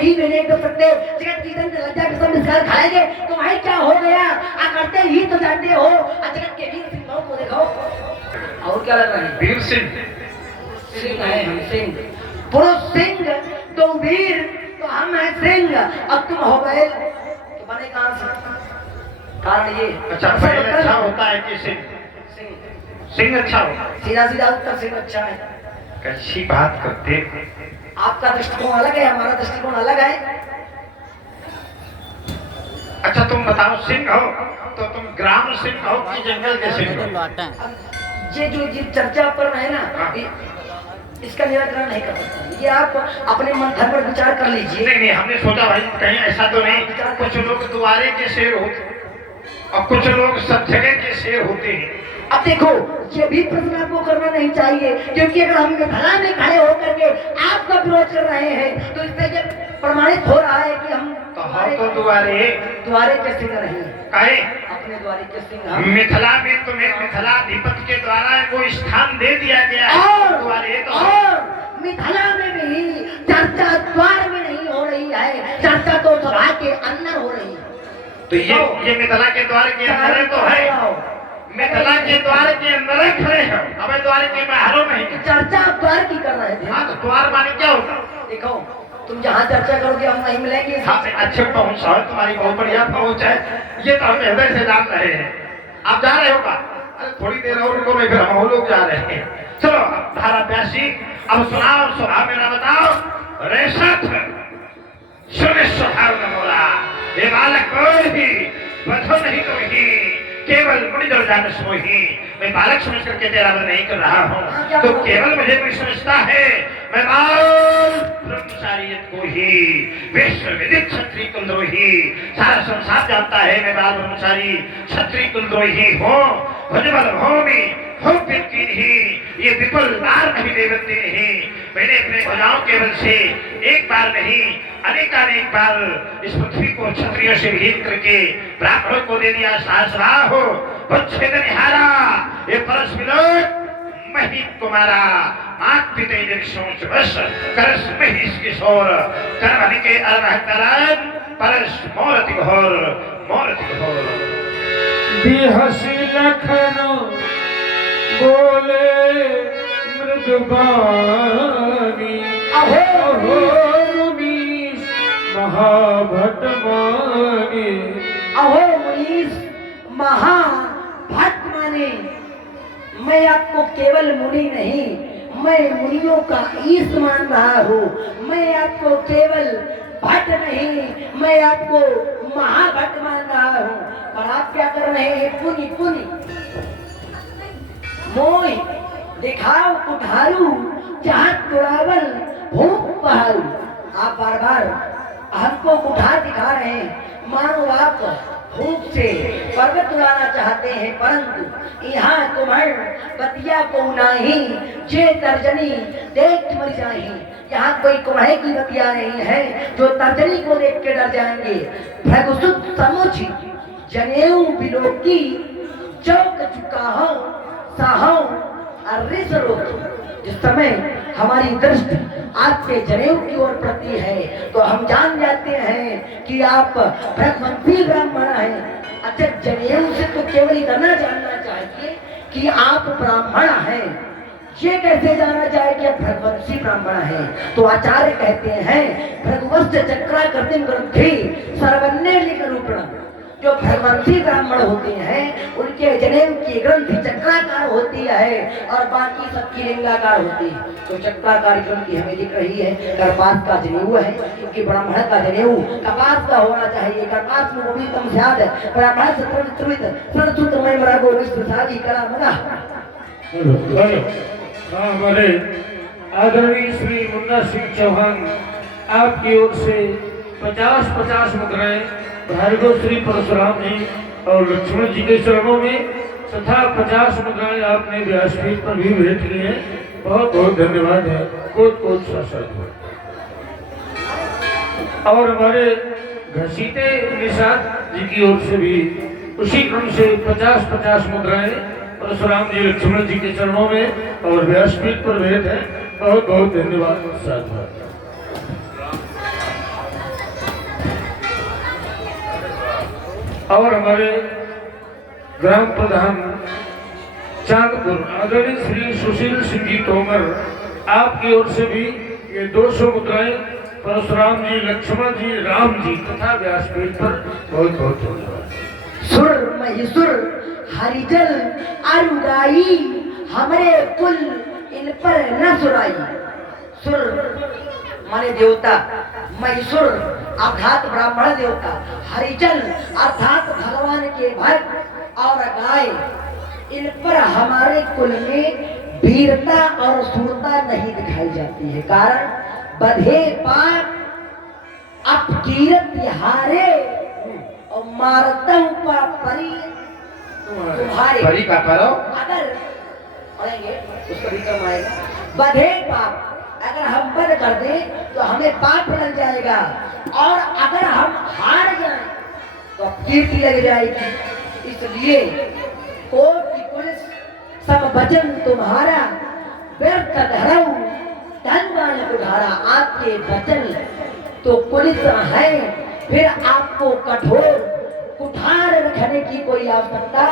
ही भी नहीं कर सकते। जगत की जन लज्जा के सब निकाल खाएंगे तुम्हारे क्या हो गया? करते ही तो जानते हो। जगत के वीर सिंह को देखो। और क्या लग रहा है? वीर सिंह सिंह है हम, सिंह पुरुष सिंह तो वीर तो हम है सिंह। अब तुम हो गए तो बने कहां से? कारण ये अच्छा पहले अच्छा होता है कि सिंह सिंह अच्छा हो? सीधा सीधा उत्तर सिंह अच्छा है। अच्छी बात करते। आपका दृष्टिकोण अलग है, हमारा दृष्टिकोण अलग है। अच्छा तुम बताओ, सिंह हो तो तुम ग्राम सिंह हो कि जंगल के सिंह हो? ये जो चर्चा पर है ना, इसका निराकरण नहीं कर सकते। ये आप अपने मन धर्म पर विचार कर लीजिए। नहीं नहीं, हमने सोचा भाई कहीं ऐसा तो नहीं, कुछ लोग द्वारे के शेर होते और कुछ लोग सब जगह के शेर होते हैं। अब देखो, ये भी प्रश्न आपको करना नहीं चाहिए, क्योंकि अगर हम भला में खड़े होकर के आपका विरोध कर रहे हैं तो इससे ये प्रमाणित हो रहा है कि हम तो द्वारे के सिंह नहीं कहे अपने द्वारे के सिंह हम। मिथिला में तुम्हें मिथिलाधिपति के द्वारा कोई स्थान दे दिया गया है और मिथिला में भी चर्चा द्वार में नहीं हो रही है, चर्चा तो सभा के अंदर हो रही है। तो ये मिथिला के द्वार के अंदर तो है, मिथिला के द्वार के अंदर ही खड़े हैं, हमें द्वार के बाहरों नहीं। चर्चा द्वार की कर रहे थे। हाँ तो द्वार माने क्या होता? देखो, तुम जहाँ चर्चा करोगे हम वहीं मिलेंगे। हाँ अच्छे पहुँच है, तुम्हारी बहुत बढ़िया पहुँच है, ये तो हम हृदय से जान रहे हैं। आप जा रहे हो का? अरे थोड़ी देर और रुको, नहीं फिर हम लोग जा रहे हैं। चलो धारा 82 अब सुनाओ, सुना मेरा बताओ। रेशत सुन स्वभाव न बोला, ये बालक कोई भी बधो नहीं तो ही केवल मुनि दर जान सोही। मैं बालक समझ करके तेरा वध नहीं कर रहा हूँ, तो केवल मुझे कोई समझता है मैं बाल ब्रह्मचारियत को ही विश्व विदित क्षत्रिय कुलद्रोही। सारा संसार जानता है मैं बाल ब्रह्मचारी क्षत्रिय कुलद्रोही हूँ। भजबल भूमि हो पितकी नहीं, ये विपुल बार नहीं देवती नहीं। मैंने अपने भुजाओं के बल से एक बार नहीं अनेकानेक बार इस पृथ्वी को क्षत्रियों से विहीन करके ब्राह्मणों को दे दिया। सहस्रा हो निहारा ये परस विलोक मही तुम्हारा मात पिते सोच बस करस महिष किशोर कर के अरहतरन परस मोरति घोर मोरति घोर। बिहसी लखनऊ बोले मृदुबानी अहो मुनीश महाभट माने। अहो मुनीश महाभट माने, मैं आपको केवल मुनि नहीं, मैं मुनियों का ईश मान रहा हूँ। मैं आपको केवल भट्ट नहीं, मैं आपको महाभट्ट मान रहा हूँ। पर आप क्या कर रहे हैं? पुनि पुनि मोय दिखाओ कुठारू चाहत तुरावल भूख पहाड़ू। आप बार बार हमको कुठार दिखा रहे हैं, मानो आप भूख से पर्वत उड़ाना चाहते हैं, परंतु यहाँ तुम्हारे बतिया को नहीं जे तर्जनी देख मर जाही। यहाँ कोई कुम्हे की बतिया नहीं है जो तर्जनी को देख के डर जाएंगे। भृगुसुत समुझ जनेऊ बिलोकी चौक चुका हो साहो अर्रिस रोक। जिस समय हमारी दृष्टि आपके जनेऊ की ओर पड़ती है तो हम जान जाते हैं कि आप भ्रमवंशी ब्राह्मण हैं। अच्छा, जनेऊ से तो केवल इतना जानना चाहिए कि आप ब्राह्मण हैं, ये कैसे जाना जाए कि आप भ्रमवंशी ब्राह्मण हैं? तो आचार्य कहते हैं भृगुवंश चक्रा कृतिम ग्रंथि सर्वन्य लिंग रूपण। जो भ्रमवंशी ब्राह्मण होते हैं उनके जनेऊ की ग्रंथि चक्राकार होती है और बाकी सबकी लिंगाकार होती है। तो चक्राकार ग्रंथि हमें दिख रही है, कर्पास का जनेऊ है, क्योंकि ब्राह्मण का जनेऊ कपास का होना चाहिए। कर्पास में भी कम ज्यादा ब्राह्मण से में मरा गो शादी करा मना। हमारे आदरणीय श्री मुन्ना सिंह चौहान आपकी ओर से 50-50 मुद्राएं भार्गव श्री परशुराम जी और लक्ष्मण जी के चरणों में तथा 50 मुद्राएं आपने व्यासपीठ पर भी भेंट की है। बहुत बहुत धन्यवाद है। कोट कोट सासाद। और हमारे घसीटे निषाद जी की ओर से भी उसी क्रम से 50-50 मुद्राएं परशुराम जी लक्ष्मण जी के चरणों में और व्यासपीठ पर भेंट है। बहुत बहुत धन्यवाद। साधुवाद। और हमारे ग्राम प्रधान चांदपुर आदरणीय श्री सुशील सिंह जी तोमर, आपकी ओर से भी ये 200 मुद्राएं परशुराम जी, लक्ष्मण जी, राम जी तथा व्यासपीठ पर बहुत बहुत धन्यवाद। सुर महिसुर हरिजल अरुगाई, हमरे कुल इन पर न सुराई। सुर माने देवता, महिसुर अर्थात ब्राह्मण देवता, हरिजन अर्थात भगवान के भक्त और गाय, इन पर हमारे कुल में वीरता और सूरता नहीं दिखाई जाती है। कारण बधे पाप अपकीरत हारे और मारता परी तुम्हारे। परी का करो अगर पढ़ेंगे उसका भी कम आएगा। बधे पाप, अगर हम बंद कर दें तो हमें पाप लग जाएगा, और अगर हम हार जाएं तो कीर्ति लग जाएगी। इसलिए कोर्ट की पुलिस सब वचन तुम्हारा, व्यर्थ धरऊ धनवान उधारा। आपके वचन तो पुलिस है, फिर आपको कठोर कुठार रखने की कोई आवश्यकता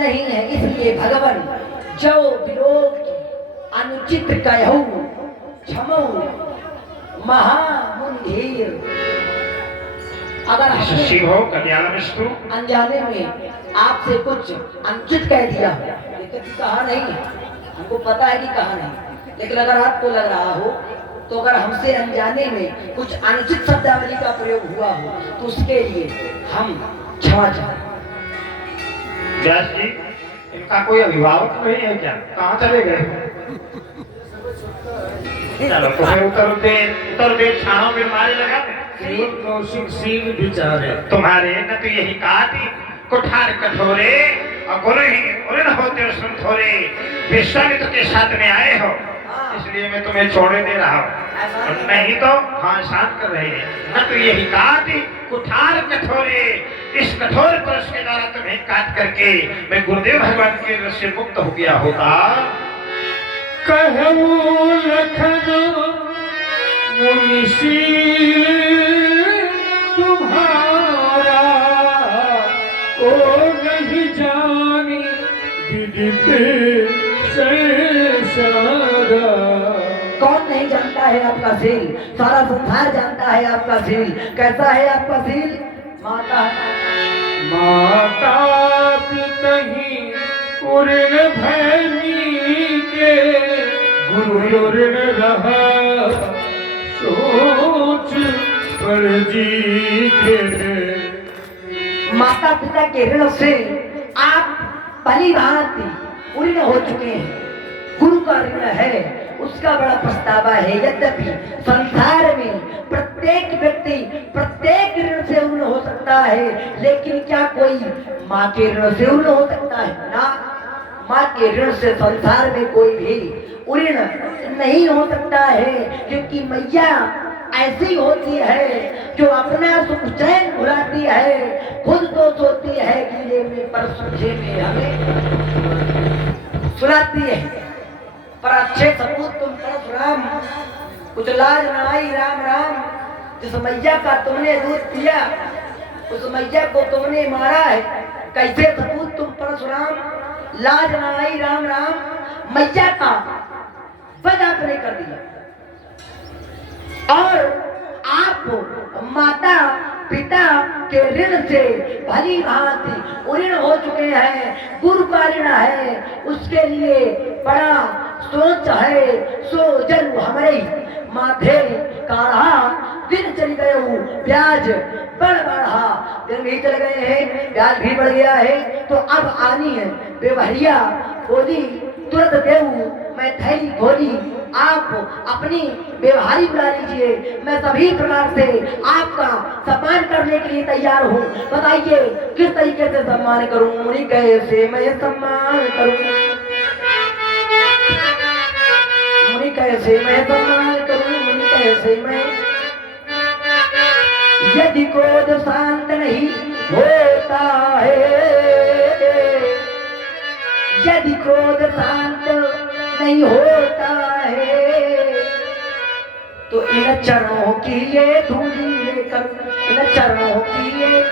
नहीं है। इसलिए भगवान जो विरोध अनुचित कहूं क्षमो महामुंधीर। अगर हमने शिव हो कल्याणमस्तु अनजाने में आपसे कुछ अनुचित कह दिया, लेकिन कहा नहीं, हमको पता है कि कहा नहीं, लेकिन अगर आपको लग रहा हो तो अगर हमसे अनजाने में कुछ अनुचित शब्दावली का प्रयोग हुआ हो तो उसके लिए हम क्षमा चाहते। व्यास जी, इनका कोई अभिभावक नहीं है क्या? कहाँ चले गए? चलो तुम्हें उतर दे छानों में मारे लगा कौशिक सिंह बिचारे तुम्हारे न तो यही कहा थी कुठार कठोरे और बोले न होते संथोरे, विश्वामित्र के साथ में आए हो इसलिए मैं तुम्हें छोड़े दे रहा हूँ, और नहीं तो हाँ शांत कर रहे हैं। न तो यही कहा थी कुठार कठोरे, इस कठोर पुरुष के द्वारा तुम्हें काट करके मैं गुरुदेव भगवान के रस से मुक्त हो गया होता। कहूँ लखन मुनिशी तुम्हारा, को नहीं जानी विदित संसारा। कौन नहीं जानता है आपका सील? सारा संसार जानता है आपका सील। कैसा है आपका सील? माता माता पिता ही उर्ण भैनी के, गुरु उर्ण रहा सोच पर जी के। माता पिता के ऋण से आप भली भांति उर्ण हो चुके हैं। गुरु का ऋण है, उसका बड़ा पछतावा है। यद्यपि संसार में प्रत्येक व्यक्ति प्रत्येक ऋण से उर्ण हो सकता है, लेकिन क्या कोई माँ के ऋण से उर्ण हो सकता है? ना, माँ के ऋण से संसार में कोई भी उर्ण नहीं हो सकता है, क्योंकि मैया ऐसी होती है जो अपना सुख चैन भुलाती है, खुद तो सोती है गीले में पर सूझे में हमें सुलाती है। पर अच्छे सबूत तुम परशुराम, कुछ लाज न आई राम राम। जिस मैया का तुमने दूध पिया उस मैया को तुमने मारा है, कैसे सबूत तुम परशुराम? लाज न आई राम राम। मैया का वध आपने कर दिया, और आप माता पिता के ऋण से भली भांति उऋण हो चुके हैं। गुरु का ऋण है, उसके लिए बड़ा सोच है। सो जन हमारे माथे काढ़ा दिन चल गए, ब्याज बढ़ बढ़ा। दिन भी चल गए हैं, ब्याज भी बढ़ गया है, तो अब आनी है बेवहरिया बोली तुरंत देऊ मैं थैली खोली। आप अपनी व्यवहारी बुला लीजिए, मैं सभी प्रकार से आपका सम्मान करने के लिए तैयार हूँ। बताइए किस तरीके से सम्मान करूँ? मुनि कैसे मैं सम्मान करूँ? मुनि कैसे मैं सम्मान करूँ? मुनि कैसे मैं? यदि क्रोध शांत नहीं होता है, यदि क्रोध शांत नहीं होता है, तो इन चरणों की ये धूली लेकर, इन चरणों की ये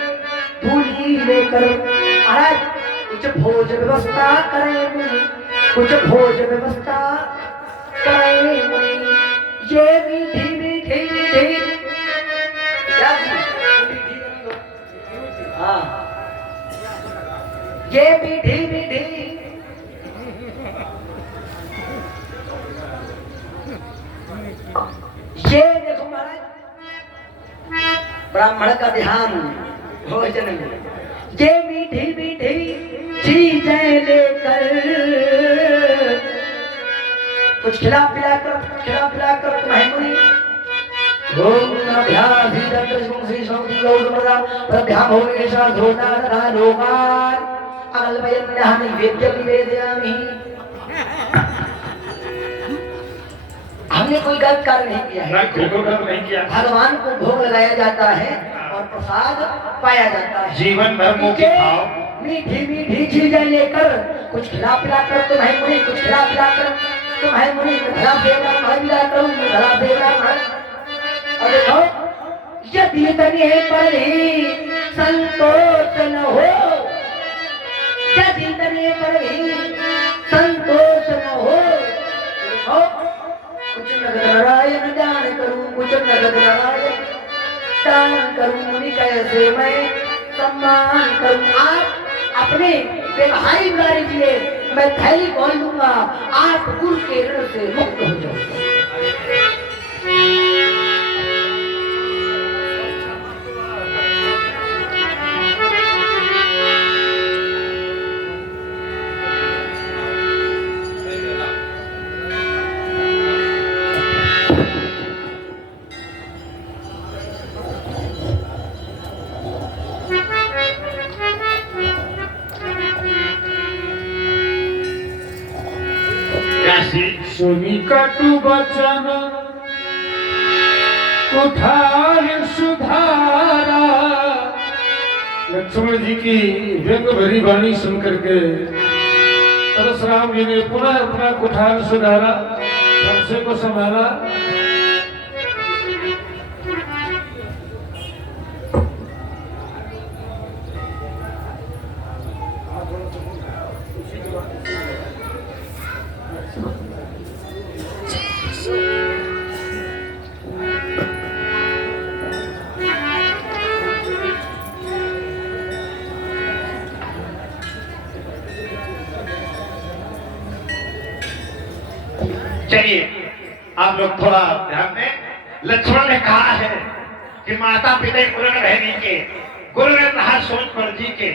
धूली लेकर महाराज कुछ भोज व्यवस्था करें मुनि, कुछ भोज व्यवस्था करें मुनि। ये मीठी मीठी मीठी क्या हाँ ये मीठी मीठी ये देखो महाराज ब्राह्मण का ध्यान भोजन में, ये मीठी मीठी चीजें लेकर कुछ खिला पिला कर तुम्हें मुनि ओम नभ्याधि दंडसुंसी सौदी गौरमदा प्रभ्याम होगेशा धोना रहा लोकान अगल वयम नहानि वेद्य निवेदयामि। हमने कोई गलत कार्य नहीं किया है, बिल्कुल गलत नहीं किया। भगवान को भोग लगाया जाता है और प्रसाद पाया जाता है। जीवन भर मुंह की खाओ, मीठी मीठी चीजें लेकर कुछ खिला पिला कर तुम्हें मुनि, कुछ खिला पिला कर तुम्हें मुनि, भला देवरा मर मिला करूं भला देवरा मर। और देखो यदि तने पर ही संतोष न हो, यदि तने पर ही संतोष न हो, देखो कुछ नगद नारायण दान करूं, कुछ नगद नारायण दान करूं मुनि, कैसे मैं सम्मान करूं। आप अपने व्यवहारिक कार्य के लिए मैं थैली खोल दूंगा, आप गुरु के ऋण से मुक्त हो जाओगे। सुनी कटु बचन कुठार सुधारा। लक्ष्मण जी की व्यंग भरी वाणी सुनकर के परशुराम जी ने पुनः अपना कुठार सुधारा, धनुष को संभाला। चलिए आप लोग थोड़ा ध्यान दें। लक्ष्मण ने कहा है कि माता पिता गुरु रहने के, गुरु ने कहा सोच पर जी के।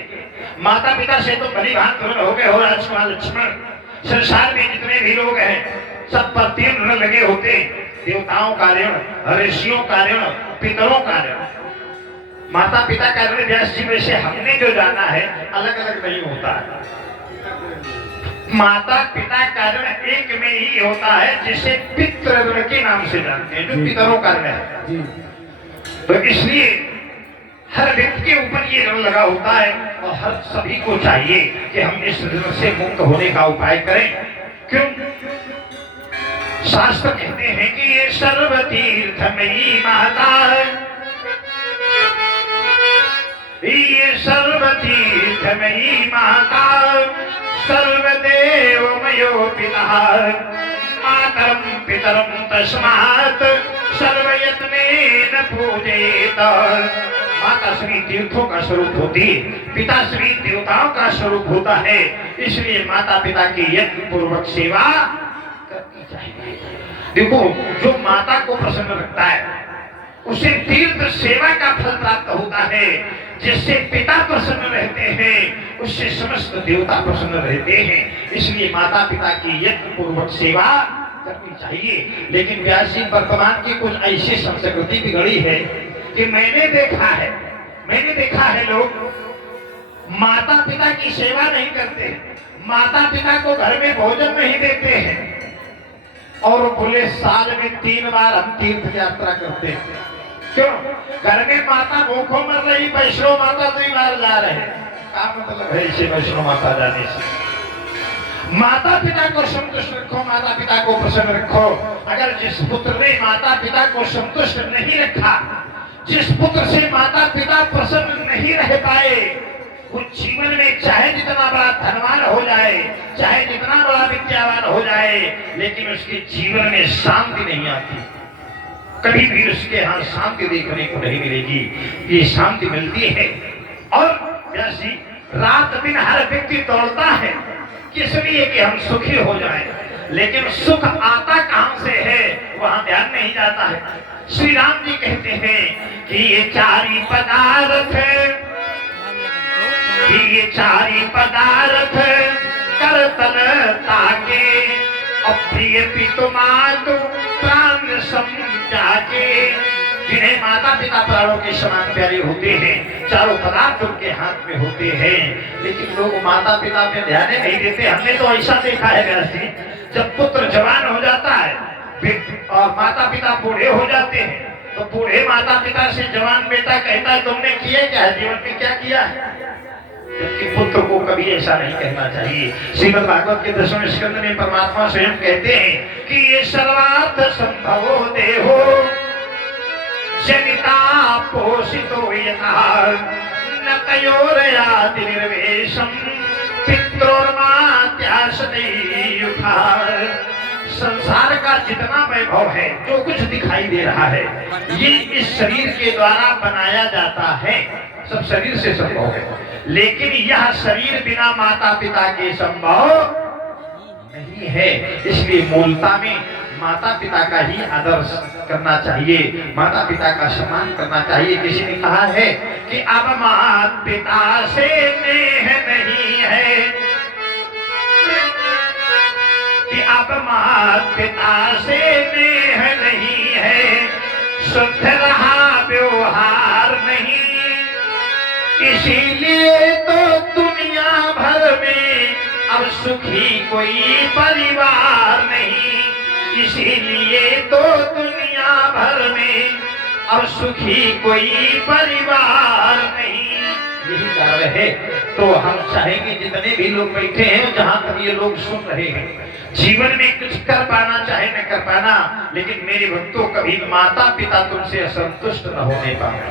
माता पिता से तो भली भांत ऋण हो गए हो राजकुमार लक्ष्मण। संसार में जितने भी लोग हैं सब पर 3 ऋण लगे होते, देवताओं का ऋण, ऋषियों का ऋण, पितरों का ऋण। माता पिता का ऋण व्यास जी में से हमने जो जाना है अलग अलग नहीं होता है। माता पिता का ऋण एक में ही होता है जिसे पितृ ऋण के नाम से जानते हैं, जो पितरों का ऋण है। तो इसलिए हर व्यक्ति के ऊपर ये ऋण लगा होता है और हर सभी को चाहिए कि हम इस ऋण से मुक्त होने का उपाय करें। क्यों? शास्त्र कहते हैं कि ये सर्वतीर्थमयी माता है, ये सर्वतीर्थमयी माता सर्वदेवमयो पितः मातरं पितरं तस्मात् सर्वयत्नेन पूजयेत। माता श्री तीर्थों का स्वरूप होती, पिता श्री देवताओं का स्वरूप होता है, इसलिए माता पिता की यज्ञ पूर्वक सेवा करनी चाहिए। देखो जो माता को प्रसन्न रखता है उसे तीर्थ सेवा का फल प्राप्त होता है, जिससे पिता प्रसन्न रहते हैं उससे समस्त देवता प्रसन्न रहते हैं। इसलिए माता पिता की यज्ञ पूर्वक सेवा करनी चाहिए। लेकिन व्यास जी वर्तमान की कुछ ऐसी संस्कृति बिगड़ी है कि मैंने देखा है लोग माता पिता की सेवा नहीं करते, माता पिता को घर में भोजन नहीं देते हैं और बोले साल में 3 बार हम तीर्थ यात्रा करते हैं। क्यों? घर में माता भूखों मर रही, वैष्णो माता 2 बार जा रहे हैं। क्या मतलब है इसे वैष्णो माता जाने से? माता पिता को संतुष्ट रखो, माता पिता को प्रसन्न रखो। अगर जिस पुत्र ने माता पिता को संतुष्ट नहीं रखा, जिस पुत्र से माता पिता प्रसन्न नहीं रह पाए, वो जीवन में चाहे जितना बड़ा धनवान हो जाए, चाहे जितना बड़ा विद्यावान हो जाए, लेकिन उसके जीवन में शांति नहीं आती। कभी भी उसके यहाँ शांति देखने को नहीं मिलेगी। ये शांति मिलती है और जैसी रात दिन हर व्यक्ति दौड़ता है किस लिए कि हम सुखी हो जाएं, लेकिन सुख आता कहां से है वहां ध्यान नहीं जाता है। श्री राम जी कहते हैं कि ये चारी पदार्थ करतल ताके अप्रिय पितुमातु प्राण समझाके। जिन्हें माता पिता प्राणों के समान प्यारे होते हैं, चारों पदार्थ उनके हाथ में होते हैं, लेकिन लोग माता पिता पे ध्यान नहीं देते। हमने तो ऐसा देखा है वैसे, जब पुत्र जवान हो जाता है और माता पिता बूढ़े हो जाते हैं, तो बूढ़े माता पिता से जवान बेटा कहता है तुमने किया क्या है, जीवन में क्या किया है, जबकि पुत्र को कभी ऐसा नहीं कहना चाहिए। श्रीमद् भागवत के 10वें स्कंद में परमात्मा स्वयं कहते हैं कि ये सर्वार्थ संभवो देहो जनिता पोषितो यथा न तयोरयाति निर्वेशम पित्रोर्मात्याशतयुथा। संसार का जितना वैभव है, जो कुछ दिखाई दे रहा है, ये इस शरीर के द्वारा बनाया जाता है। सब शरीर से संभव है, लेकिन यह शरीर बिना माता पिता के संभव नहीं है। इसलिए मूलता में माता पिता का ही आदर करना चाहिए, माता पिता का सम्मान करना चाहिए। किसी ने कहा है कि अब माता पिता से नेह नहीं है, कि अब माता पिता से नेह नहीं है, शुद्ध रहा व्यवहार नहीं, इसीलिए तो दुनिया भर में अब सुखी कोई परिवार नहीं, इसीलिए तो दुनिया भर में अब सुखी कोई परिवार नहीं। यही कारण है तो हम चाहेंगे जितने भी लोग बैठे हैं, जहां तक ये लोग सुन रहे हैं, जीवन में कुछ कर पाना चाहे न कर पाना, लेकिन मेरे भक्तों कभी माता पिता तुमसे असंतुष्ट न होने पाए।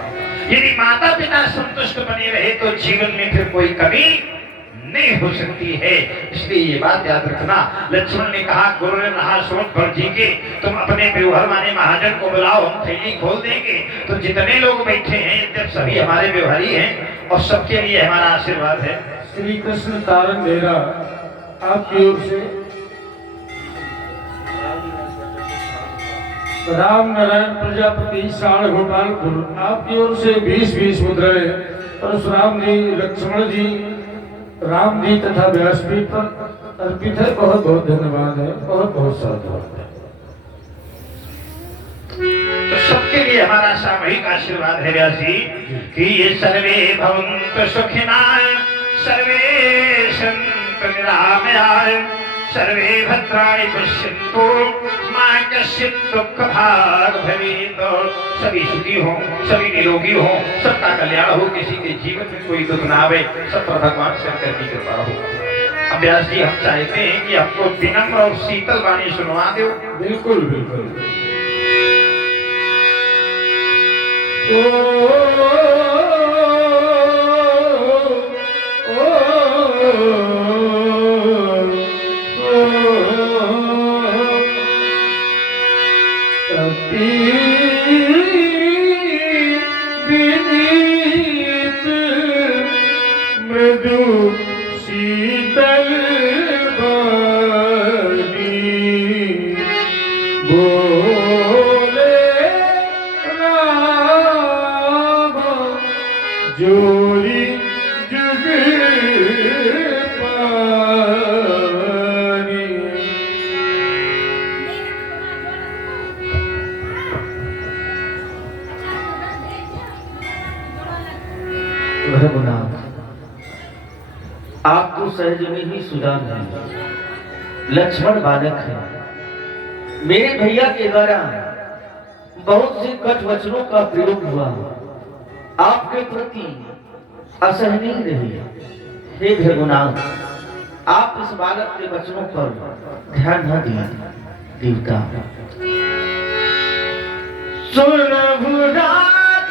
यदि माता पिता संतुष्ट बने रहे तो जीवन में फिर कोई कमी नहीं हो सकती है। इसलिए ये बात याद रखना। लक्ष्मण ने कहा गुरु ने कहा सोनभद्र जी के तुम अपने व्यवहार माने महाजन को बुलाओ, हम थैली खोल देंगे। तो जितने लोग बैठे हैं जब सभी हमारे व्यवहारी हैं और सबके लिए हमारा आशीर्वाद है। श्री कृष्ण तारण देरा आपकी ओर से राम नारायण प्रजापति साढ़ गोपालपुर आपकी ओर से 20-20 मुद्राएं परशुराम जी, लक्ष्मण जी, राम जी तथा व्यासपीठ पर अर्पित है। बहुत बहुत धन्यवाद है, बहुत बहुत साधुवाद है। तो सबके लिए हमारा सामूहिक आशीर्वाद है व्यास जी कि ये सर्वे भवन्तु सुखिनः, सर्वे सन्तु निरामयाः, सर्वे भद्राणि पश्यन्तु मा कश्चित् दुःखभाग् भवेत्। सभी सुखी हो, सभी निरोगी हो, सबका कल्याण हो, किसी के जीवन में कोई दुख ना आवे, सब पर भगवान शंकर की कृपा हो। अब व्यास जी हम चाहते हैं कि आपको विनम्र और शीतल वाणी सुनवा दो। बिल्कुल बिल्कुल। मृदु शीतल वाणी बोले राम जोरी जुग पानी। रघुनाथ आप तो सहज में ही सुजान हैं, लक्ष्मण बालक हैं। मेरे भैया के द्वारा बहुत से कट वचनों का प्रयोग हुआ, आपके प्रति असहनीय रही। हे रघुनाथ आप इस बालक के वचनों पर ध्यान न दिए। देवता सुन भूनाथ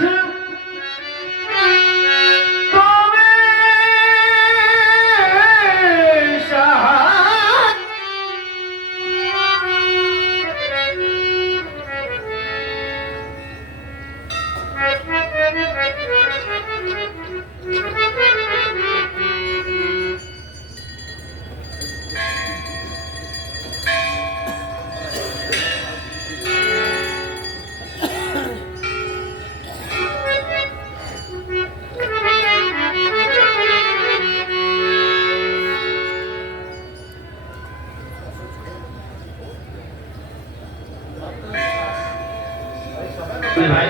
भाई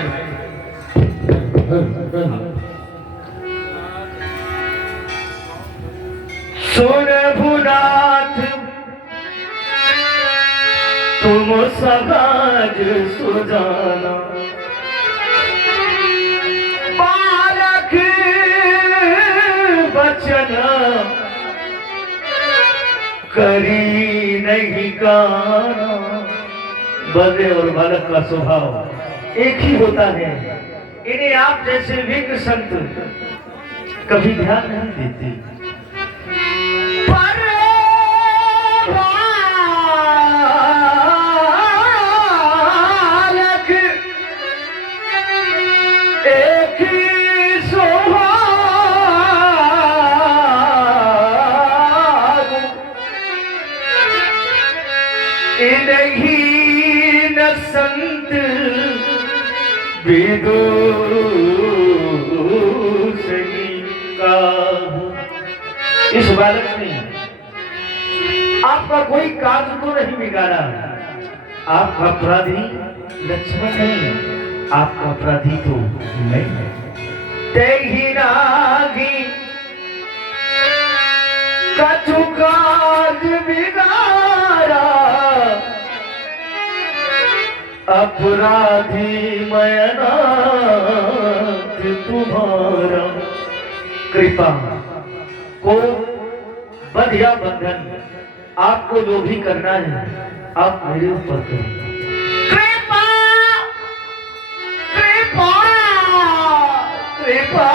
सुन भुनाथ तुम सगाज सुजाना, बालक बचन करी नहीं गाना। बंदे और बालक का स्वभाव एक ही होता है। इन्हें आप जैसे विज्ञ संत कभी ध्यान नहीं देते। पर बालक एक ही स्वभाव, इन्हीं न संत विदुषी का। इस बालक ने आपका कोई कार्य तो नहीं बिगाड़ा। आपका अपराधी लक्ष्मण नहीं, आपका अपराधी तो मैं है। तेही रागी कछु कार्य बिगाड़ा, अपराधी मैं नाथ तुम्हारा। कृपा को बंध या बंधन आपको जो भी करना है आप मेरे ऊपर करें। कृपा कृपा कृपा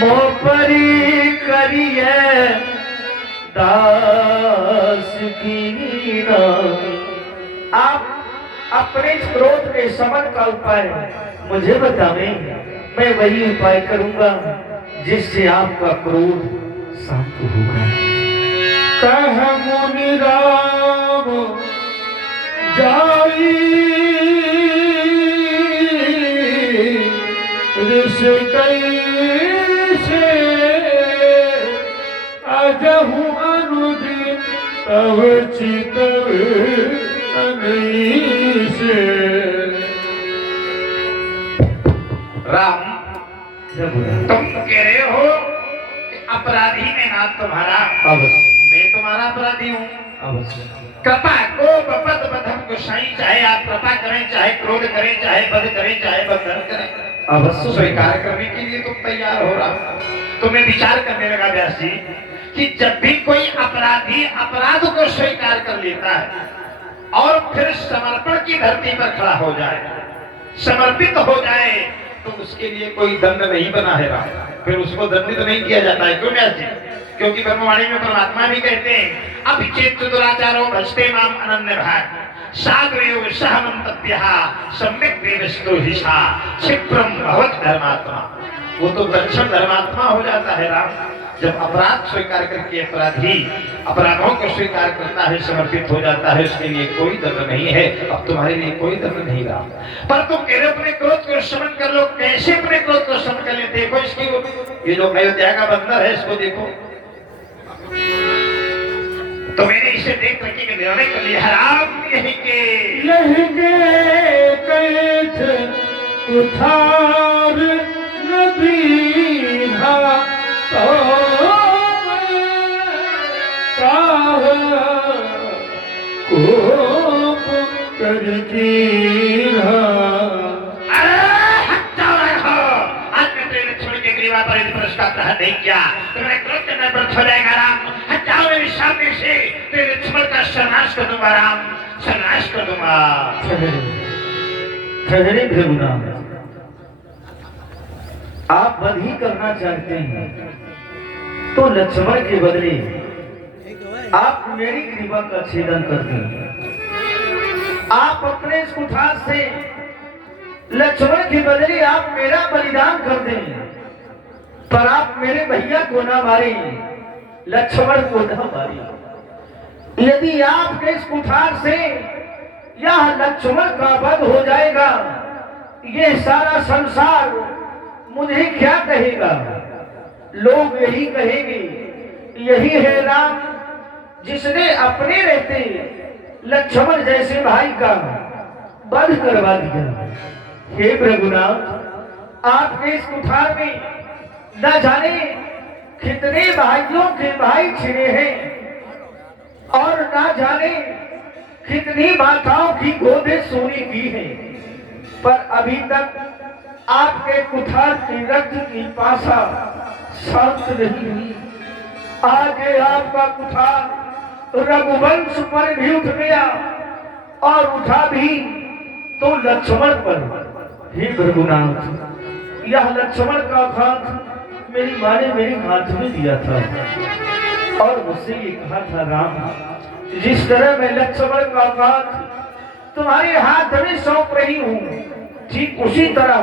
मोपरी करिए दास की नामी। आप अपने क्रोध के शमन का उपाय मुझे बतावें, मैं वही उपाय करूंगा जिससे आपका क्रोध शांत होगा। कह मुनि राम जाई ऋष कैसे, अजहु अनुदिन तव चितव अनैसे। राम तुम कह रहे हो कि अपराधी में नाथ तुम्हारा, अवश्य मैं तुम्हारा अपराधी हूँ। अवश्य। कृपा को बपद बधम गोसाई, चाहे आप कृपा करें, चाहे क्रोध करें, चाहे वध करें, चाहे बंधन करें, अवश्य स्वीकार करने के लिए तुम तैयार हो। रहा तो मैं विचार करने लगा व्यास जी कि जब भी कोई अपराधी अपराध को स्वीकार कर लेता है और फिर समर्पण की धरती पर खड़ा हो जाए, समर्पित हो जाए, तो उसके लिए कोई दंड नहीं बना है राम, फिर उसको दंडित नहीं किया जाता है। क्यों व्यास जी? क्योंकि ब्रह्मवाणी में परमात्मा भी कहते हैं अभिचेत दुराचारो भजते माम अनन्य भाग साधुयोग सहमंतव्यः सम्यक देवस्तु हिसा क्षिप्रम भवत धर्मात्मा। वो तो दक्षिण धर्मात्मा हो जाता है राम, जब अपराध स्वीकार करके अपराधी अपराधों को स्वीकार करता है, समर्पित हो जाता है, उसके लिए कोई दंड नहीं है। अब तुम्हारे लिए कोई दंड नहीं रहा। पर तुम कह रहे हो अपने क्रोध को शमन कर लो। कैसे अपने क्रोध को शमन कर ले? देखो इसकी ये जो अयोध्या का बंदर है, इसको देखो। तो मैंने इसे देख रखी के निर्णय कर लिया, राम यही के कैथ उठार नदी था तो कोप करके नहीं किया तो मेरे क्रोध के अंदर बर्थ हो जाएगा राम। हटाओ मेरे सामने से, तेरे लक्ष्मण का सर्वनाश कर दूंगा राम, सर्वनाश कर दूंगा। ठहरे भृगुनाथ, आप वध ही करना चाहते हैं तो लक्ष्मण के बदले आप मेरी कृपा का छेदन कर दें। आप अपने इस कुठार से लक्ष्मण के बदले आप मेरा बलिदान कर दें, पर आप मेरे भैया को ना मारे, लक्ष्मण को ना मारे। यदि आपके इस कुठार से यह लक्ष्मण का वध हो जाएगा ये सारा संसार मुझे क्या कहेगा? लोग यही कहेंगे, यही है राम जिसने अपने रहते लक्ष्मण जैसे भाई का वध करवा दिया। हे प्रभुनाथ, आपके इस कुठार में न जाने कितने भाइयों के भाई छिड़े हैं और न जाने कितनी माताओं की गोदें सोने की हैं, पर अभी तक आपके कुठार की रक्त की पासा शांत नहीं हुई। आज आपका कुठार रघुवंश पर भी उठ गया और उठा भी तो लक्ष्मण पर। हे रघुनाथ, यह लक्ष्मण का घात मेरी माँ ने मेरे हाथ में दिया था और मुझसे ये कहा था, राम, जिस तरह मैं लक्ष्मण का घात तुम्हारे हाथ में सौंप रही हूँ, ठीक उसी तरह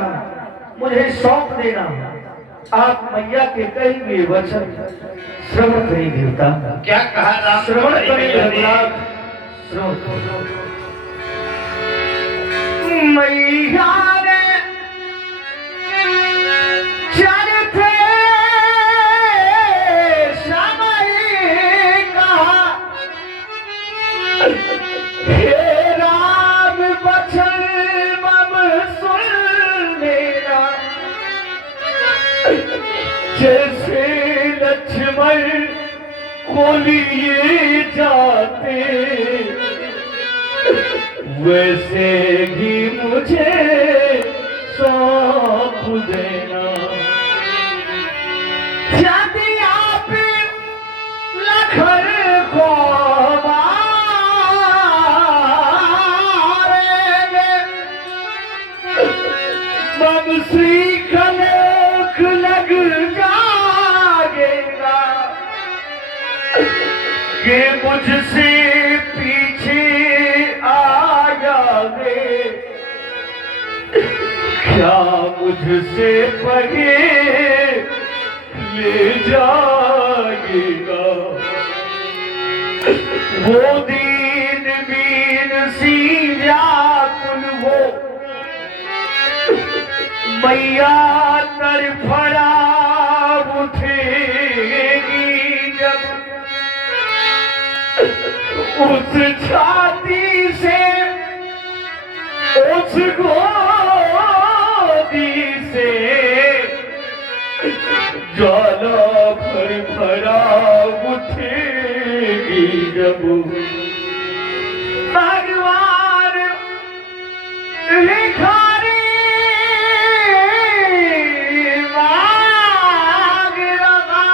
मुझे सौंप देना। आप मैया के कहे हुए वचन श्रवण करें देवता। क्या कहा राम? श्रवण करें रघुनाथ, श्रवण करें। मैया ने चलते समय कहा, हे राम बचन मम सुन मेरा, जैसे लक्ष्मण को लिए जाते वैसे ही मुझे सौंप देना। यदि आप लखन को मारेंगे, मम श्री कलेख लग जाएगा कि मुझसे पीछे क्या मुझसे पगे ले जाएगा। वो दीन बीन सी व्याकुल हो मैया तड़फड़ा उठेगी जब उस छाती से, उस गोदी से ज्वाला भर भरा उठेगी जब। भगवान भिखारी मांग रहा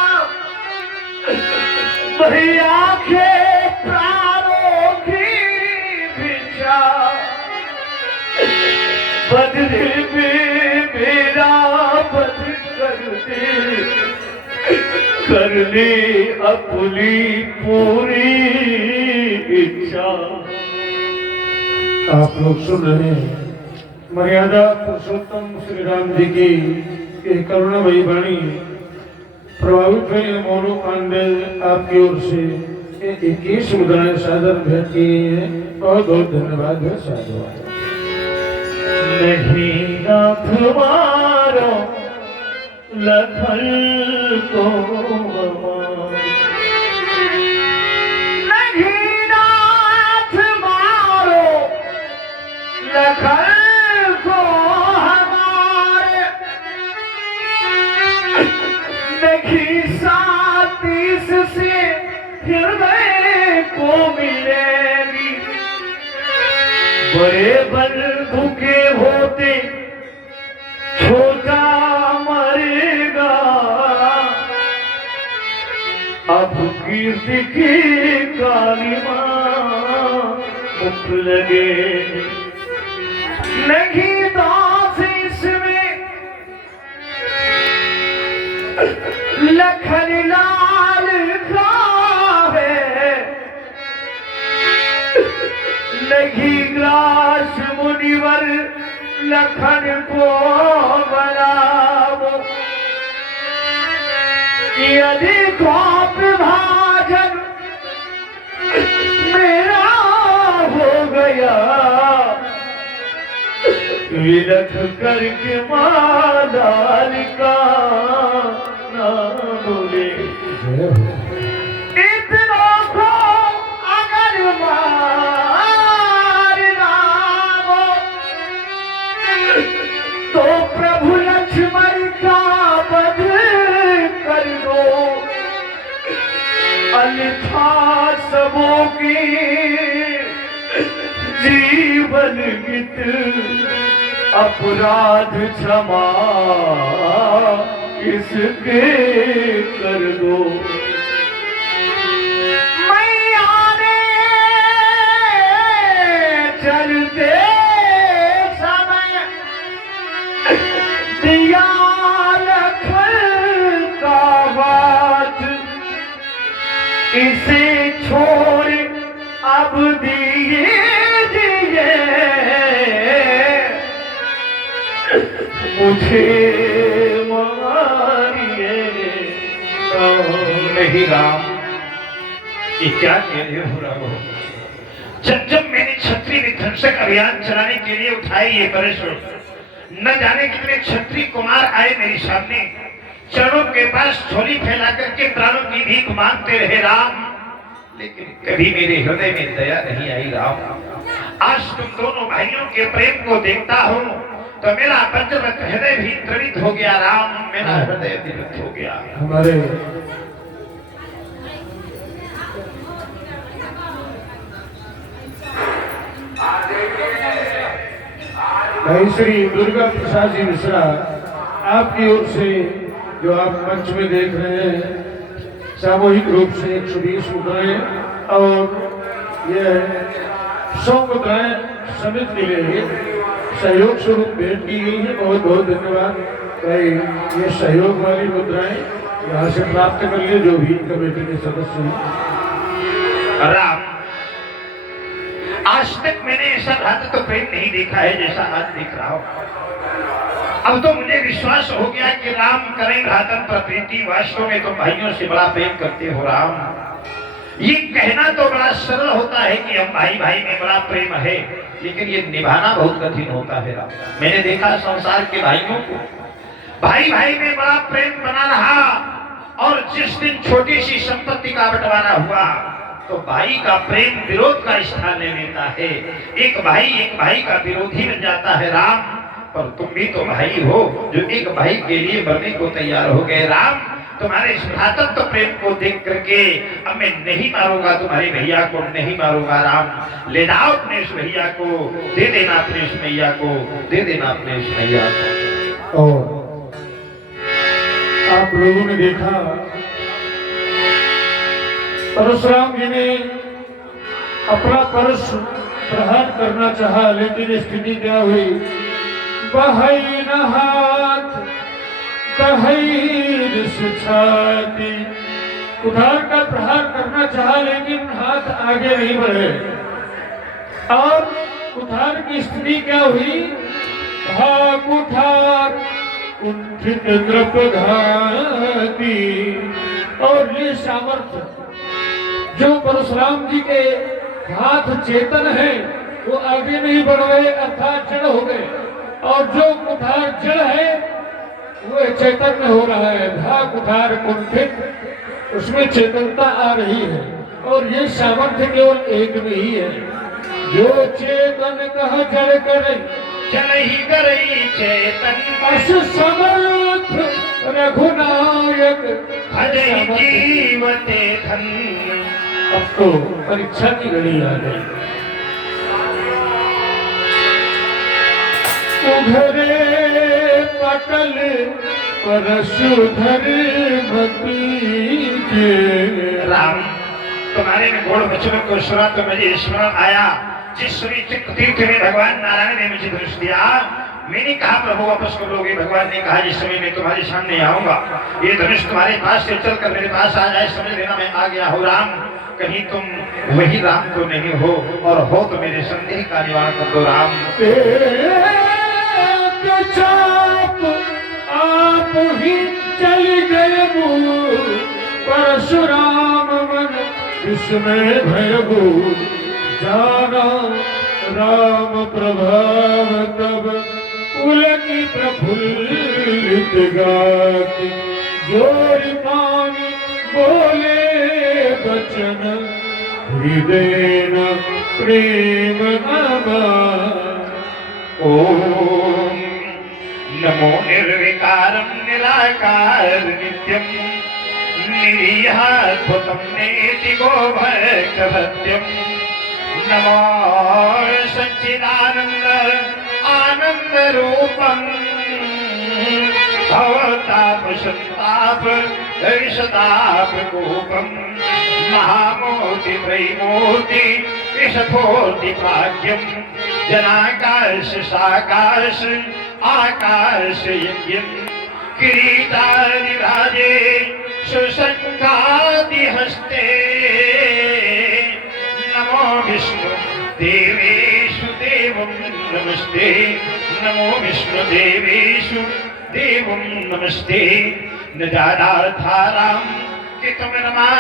भैया के प्राणों की भिक्षा, बदले में मेरा वध कर ले अपनी पूरी इच्छा। आप लोग सुन रहे हैं मर्यादा पुरुषोत्तम श्री राम जी की करुणामयी वाणी। प्रभावित हुए मोनू पांडे आपकी ओर से 21 मुद्राएं सादर भेंट की गई है। बहुत बहुत धन्यवाद है, साधुवाद। नहीं नाथ मारो लखन को, नहीं नाथ मारो लखन को हमारे, नहीं सातीस से हृदय को मिलेगी। बड़े बंधु के होते छोटा मरेगा, अब कीर्ति की कालिमा मुख लगे। नहीं दास इसमें लखन लाल का है, नहीं ग्रास मुनिवर लखन को बनाओ। यदि कोप भाजन मेरा हो गया, विलख करके मादार का ना बोले। इतना को अगर मारना हो तो प्रभु लक्ष्मण का वध कर दो, अन्यथा सबों की जीवन गीत अपराध क्षमा इसके कर दो। मैया ने चलते समय दिया लखन का बात, इसे छोड़ अब दिए मुझे मारिए नहीं राम, ये क्या कह रहे हो राम? जब मैंने क्षत्रिय विध्वंसक अभियान चलाने के लिए उठाई ये परिश्रम, न जाने कितने क्षत्रिय कुमार आए मेरे सामने, चरणों के पास झोली फैला करके प्राणों की भीख मांगते रहे राम, लेकिन कभी मेरे हृदय में दया नहीं आई राम। आज तुम दोनों भाइयों के प्रेम को देखता हूँ तो मेरा पंचवत हृदय भी द्रवित हो गया राम, मेरा हृदय द्रवित हो गया। हमारे भाई श्री दुर्गा प्रसाद जी मिश्रा आपकी ओर से जो आप मंच में देख रहे हैं, सामूहिक रूप से 120 मुद्राएं और ये 100 मुद्राएं समित के लिए सहयोग स्वरूप भेंट की गई है। बहुत बहुत धन्यवाद भाई। ये सहयोग वाली मुद्राएं यहाँ से प्राप्त कर लिए जो भी कमेटी के सदस्य हैं। राम, आज तक मैंने ऐसा भ्रातृत्व तो प्रेम नहीं देखा है जैसा आज देख रहा हूँ। अब तो मुझे विश्वास हो गया कि राम करें घातन पर प्रीति, वास्तव में तुम भाइयों से बड़ा प्रेम करते हो राम। ये कहना तो बड़ा सरल होता है कि हम भाई भाई में बड़ा प्रेम है, लेकिन ये निभाना बहुत कठिन होता है राम। मैंने देखा संसार के भाइयों को भाई भाई में बड़ा प्रेम बना रहा, और जिस दिन छोटी सी संपत्ति का बंटवारा हुआ तो भाई का प्रेम विरोध का स्थान ले लेता है। एक भाई का विरोधी बन जाता है राम। पर तुम भी तो भाई हो जो एक भाई के लिए मरने को तैयार हो गए राम। तुम्हारे इस भ्रातृत्व प्रेम को देख करके अब मैं नहीं मारूंगा तुम्हारे भैया को, नहीं मारूंगा राम। ले जाओ अपने इस भैया को, दे देना अपने इस मैया को, दे देना अपने इस मैया को। और आप लोगों ने देखा परशुराम जी ने अपना परश प्रहार करना चाहा, लेकिन स्थिति क्या हुई? बहई न हाथ छाती, कुठार का प्रहार करना चाहा लेकिन हाथ आगे नहीं बढ़े, और कुठार की स्थिति क्या हुई? कुठार कुंठित द्रपघाती। और ये सामर्थ्य जो परशुराम जी के हाथ चेतन है वो आगे नहीं बढ़ रहे, अर्थात जड़ हो गए, और जो कुठार जड़ है वो चैतन्य हो रहा है। धा कुठार कुंठित, उसमें चेतनता आ रही है, और ये सामर्थ्य केवल एक में ही है। जो चेतन कह जड़ करे, चल ही करई चेतन, अस समर्थ रघुनायक भजहि जीवते धन। अब तो परीक्षा की घड़ी आ गई। उधरे पटल परशुधर भतीजे। राम, तुम्हारे में घोड़ बचनों को सुना तो मुझे स्मरण आया। जिस श्री तीर्थ में भगवान नारायण ने मुझे धनुष दिया, मैंने कहा प्रभु वापस कर लोगे। भगवान ने कहा जिस समय मैं तुम्हारे सामने आऊंगा ये धनुष तुम्हारे पास से चलकर मेरे पास आ जाए, समझ लेना मैं आ गया हो राम। कहीं तुम वही राम तो नहीं हो, और हो तो मेरे संदेह का निवारण कर दो राम। चाप आप ही चल गए परशुराम मन इसमें भयभू, जाना राम प्रभाव तब पुलक प्रफुल्लित गात जोर पानी बोले बचन हृदय न प्रेम ओम नमो निर्विकारं निराकार नित्यं निरीहाद्भुतं नेतिको भक्तभक्त्यं नमो सच्चिदानन्द आनन्दरूपं भवताप संताप विषताप कोपं महामूर्ति त्रैमूर्ति विषफूर्ति प्राज्ञं जनाकाश साकाश आकाश यज्ञं किरीटादिराजे सुशंखादि हस्ते नमो विष्णु देवेषु देवं नमस्ते नमो विष्णु देवेषु देवं नमस्ते न जाना था राम कि तुम रमा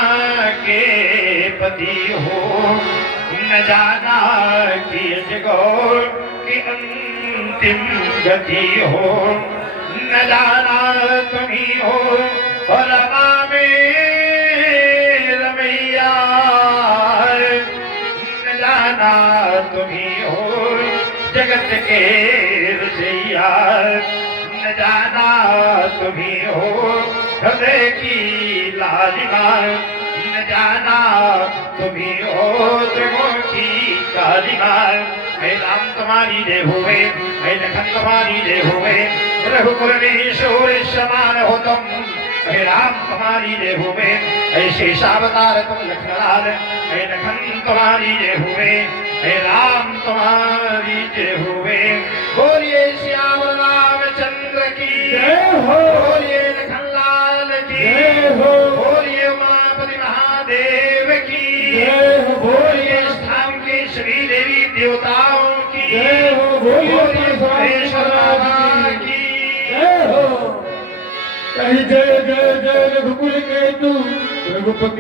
के पति हो न जाना कि जगो की अंतिम गति हो न जाना तुम्ही हो और रमा में रमैया न जाना तुम्ही हो जगत के रचैया न जाना तुम्ही हो हृदय की लालिमा न जाना तुम्ही हो त्रिमुखी कालिमा हे राम तुम्हारी जय हुए हे लखन तुम्हारी जय हुए रघुकुल में शूर समान हो तुम हे राम तुम्हारी जय हुए हे शेषावतार तुम लखनलाल हे लखन तुम्हारी जय हुए हे राम तुम्हारी जय हुए बोलिए श्याम रामचंद्र की जय हो। बोलिए लखनलाल की जय हो। बोलिए उमापति महादेव की जय हो। बोलिए स्थान के श्री देवी देवताओं की जय हो। बोलिए सुरेश्वर बाबा की जय हो। कहीं जय जय जय रघुकुल के तू रघुपति